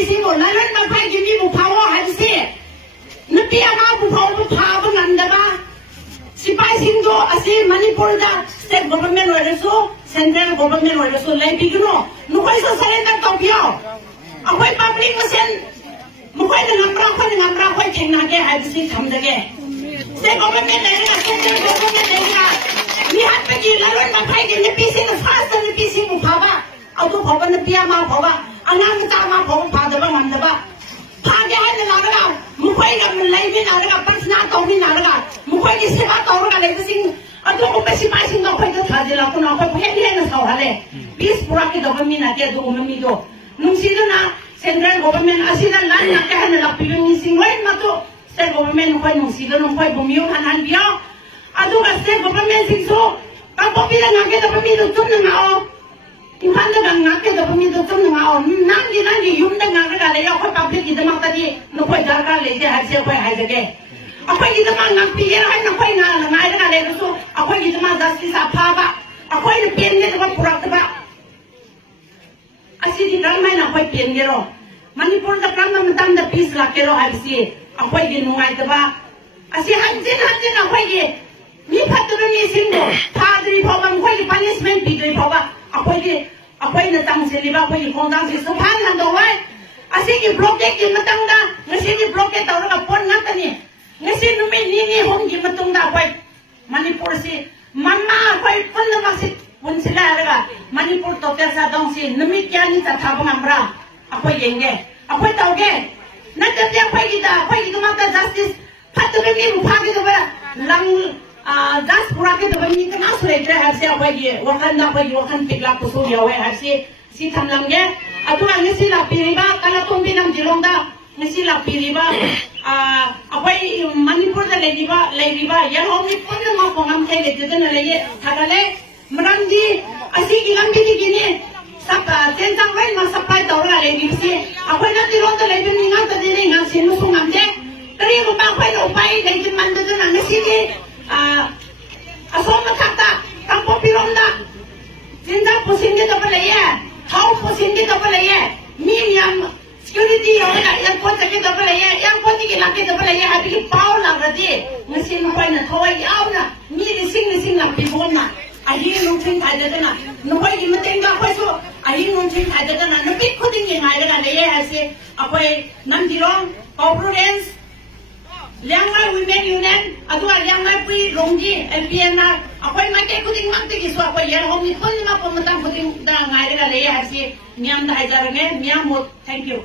BC หมดแล้วนั่นมาไพ่กินมีบุพาวหายสินึกเปียมาบุพาวบุพาวนันเดบ้าสิไปสิงโตอาศัยมณีปุระสเตทกอเวอร์เมนต์ไว้ด้วยสู้เซ็นทรัลกอเวอร์เมนต์ไว้ด้วยสู้เลยปีกันเนาะนุ้ยส่งสารตั้งตัวเพียวเอาไว้พับลิกมาเซ็นมุขไว้ในงานเราคนงานเราไว้เข่งนักแก่หายสิทำได้แก่สเตทกอเวอร์เมนต์เลยนะเซ็นทรัลกอเวอร์เมนต์เลยนะมีหัดไปกินแล้วมาไพ่กินในปีสิงฟาสต์ในปีสิงบุพาวะเอาตัวผมเป็นเปียมาผมว่าอันนั้นมันตามมาผมพาเดินมาเดินมาพาแกให้ในร้านแล้วมุขไว้กับมันเลยไม่นานแล้วปัญหาตัวไม่นานแล้วมุขไว้ที่เสียตัวแล้วเลยสิ่งอันตัวผมไปสิไปสิ่งตัวไปก็ทำดีแล้วคุณเอาไปเห็นนะสาวอะไรปีสปุระที่ตัวมีนะแกตัวมันมีตัวนุ่งสีตัวนะเซ็นทรัลกอเวอร์เมนต์อาศัยนั่นล้านนักแกให้ในรับปีนี้สิ่งไว้มาตัวสเตทกอเวอร์เมนต์นุ่งไว้นุ่งสีตัวนุ่งไว้ผมอยู่หันเดียวอันตัวสเตทกอเวอร์เมนต์สิ่งสู้กับผมมีนักแกตัวมีตัวจุ่มหนึ่งเอาอยู่หันตัวนักแกตัวมีตัวจุ่มหนึ่งเอานั่งดียุ่งได้งานก็เลยเอาไปปั๊บที่จะมาตัดที่นุ่งไว้ดาร์การเลยจะหายเสียไปหายจะแกเอาไปที่จะมานักปีให้นักไปงานงานก็เลยก็สู้เอาไปที่จะมาดัสที่สาภาพเอาไปที่เปลี่ยนเนี่ยตัวปุระตัวอาศัยที่เราไม่นักไปเปลี่ยนเยอะมันนี่พูดจากนั้นมันตั้งแต่ปีสลักเยอะหายเสียเอาไปที่นุ่งไงตัวอาศัยหันเจนเอาไปที่มีพัฒน์ตัวนี้สิ่งเดียวถ้าจะมีพอมันไปที่ punishment ปีด้วยพอว่าเอาไปที่ตั้งเสรีบ้าไปที่คงตั้งสิสุพรรณนั่นตัวไว้อาศัยที่บล็อกเด็กที่มาตั้งได้อาศัยที่บล็อกเด็กตัวเราปนนักตัวนี้อาศัยนุ่มนี่ห้องที่มาตั้งได้ไปมันนี่พูดสิมันมาไปปนมาสิวันสิแล้วอะไรกันมันนี่พูดตัวเจ้าสาวต้องสินุ่มแก่นี่จะทำงานเราเอาไปยังไงเอาไปตัวแกนั่นจะเรียกไปที่มาตั้ง justice พัฒน์ตัวนี้มุขที่ตัวลังdas pura ke to bani kana sure tre har se awagi wakan na awagi wakan pikla kusu ya we har se si thamlam ge atu ang si la piriba kala tum binam jilong da si la piriba awai manipur da leiba ya hom ni pon ma pongam thai le te na le ye thagale mrandi asi gilam bi di gini sapa tentang wen ma supply to ra le bi si awai na di ron to le bin ngang ta di ngang sin nu sungam je tari ko ba kwai no pai le jin man da na si ni asal kata kampung Pironda, jinjang pusing di tempat lain, kau pusing di tempat lain, ni yang security yang pun sakit tempat lain, yang pun ni laki tempat lain, habis pau lah berarti, mesin apa nak kawai awak nak, ni dising nak pihon nak, akhir nungcing ada tu nak, nuai di mata enggak apa so, akhir nungcing ada tu nak, nabi kau tinggi ngai dengan dia hasil, apa nam dirong, conference Liang mai women union, atu liang mai pui rongji, LPNR, apa yang macam kuting macam tu kisah apa yang hom ni pun lima pementang kuting dah ngai dengan leh hasil, niam dah ajar ngai, niam mut, thank you.